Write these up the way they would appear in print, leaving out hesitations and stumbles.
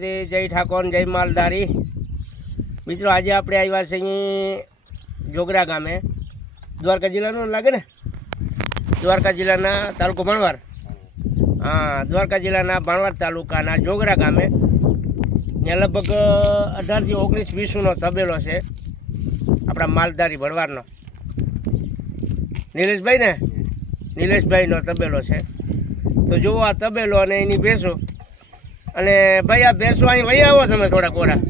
જય ઠાકોર, જય માલધારી મિત્રો। આજે આપણે આવ્યા છે અહીં જોગરા ગામે, દ્વારકા જિલ્લાનું લાગે ને, દ્વારકા જિલ્લાના તાલુકો ભાણવાર। હા, દ્વારકા જિલ્લાના ભાણવાર તાલુકાના જોગરા ગામે ત્યાં લગભગ 18 થી 19 વીસુનો તબેલો છે આપણા માલધારી ભરવાડનો, નિલેશભાઈ ને, નિલેશભાઈનો તબેલો છે। તો જુઓ આ તબેલો અને એની ભેંસો। અને ભાઈ આ ભેંસો અહીં વહી આવો તમે થોડા કોરા।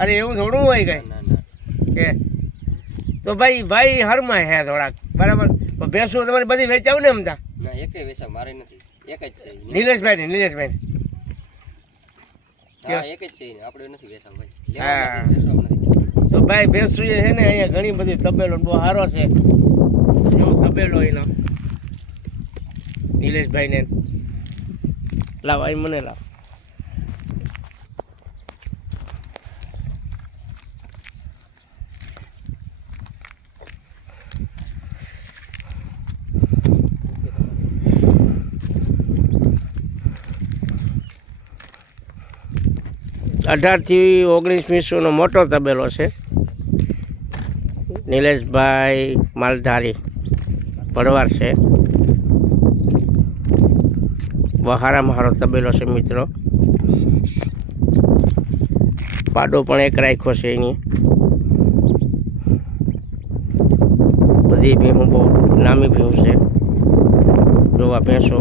અરે એવું થોડું હોય કઈ કે તો ભાઈ હરમાં હે થોડાક બરાબર। ભેંસો તમારી બધી વેચાવ ને એમતા નિલેશભાઈ હા, તો ભાઈ ભેંસો છે ને અહીંયા ઘણી બધી તબેલો બહુ સારો છે। જો તબેલો એનો નિલેશભાઈ ને લાવ, અહીં મને લાવ। અઢાર થી 19 વીસનો મોટો તબેલો છે। નિલેશભાઈ માલધારી ભરવાડ છે, બહારામાં હારો તબેલો છે મિત્રો। પાડો પણ એક રાખ્યો છે એની, બધી ભેંસો બહુ નામી ભેંસ છે। જોવા ભેંસો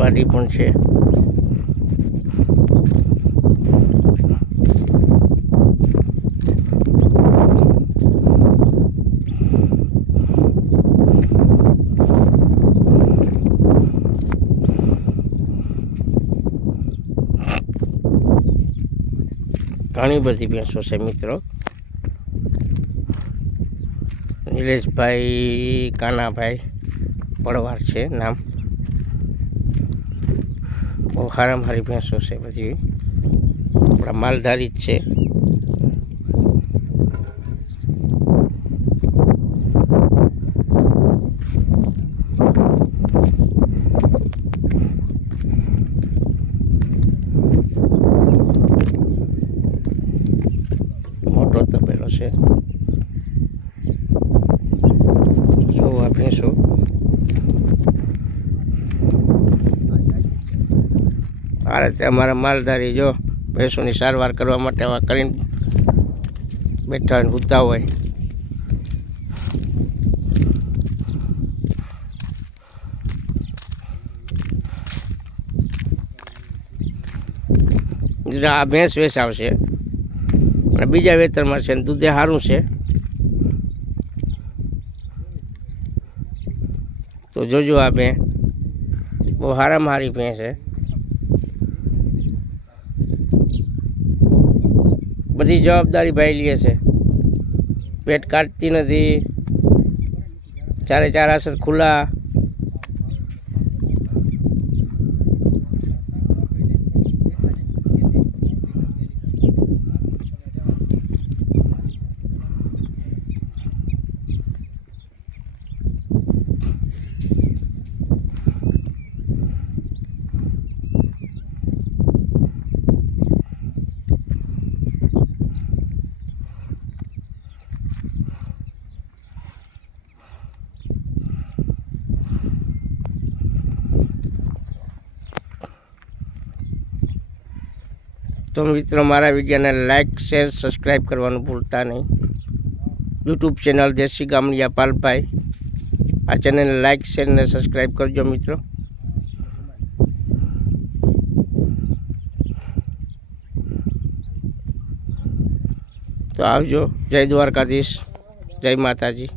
પાડી પણ છે। ઘણી બધી ભેંસો છે મિત્રો। નિલેશભાઈ કાનાભાઈ ભરવાડ છે નામ। બહુ હારામાં હારી ભેંસો છે બધી, આપણા માલધારી જ છે। મોટો તબેલો છે, જોવા ભેંસો। આ રીતે અમારા માલધારી જો ભેંસોની સારવાર કરવા માટે આવા કરીને બેઠા હોય, સૂતા હોય। આ ભેંસ વેચાવશે અને બીજા વેતરમાં છે, દૂધે સારું છે। તો જોજો આ ભેં બહુ સારામાં સારી ભેંસ છે। બધી જવાબદારી ભાઈ લે છે, પેટ કાઢતી નથી, ચારે ચાર આસર ખુલ્લા। તો મિત્રો મારા વિડીયોને લાઇક, શેર, સબસ્ક્રાઈબ કરવાનું ભૂલતા નહીં। યુટ્યુબ ચેનલ દેશી ગામડિયા પાલભાઈ, આ ચેનલને લાઇક, શેર અને સબસ્ક્રાઈબ કરજો મિત્રો। તો આવજો. જય દ્વારકાધીશ, જય માતાજી.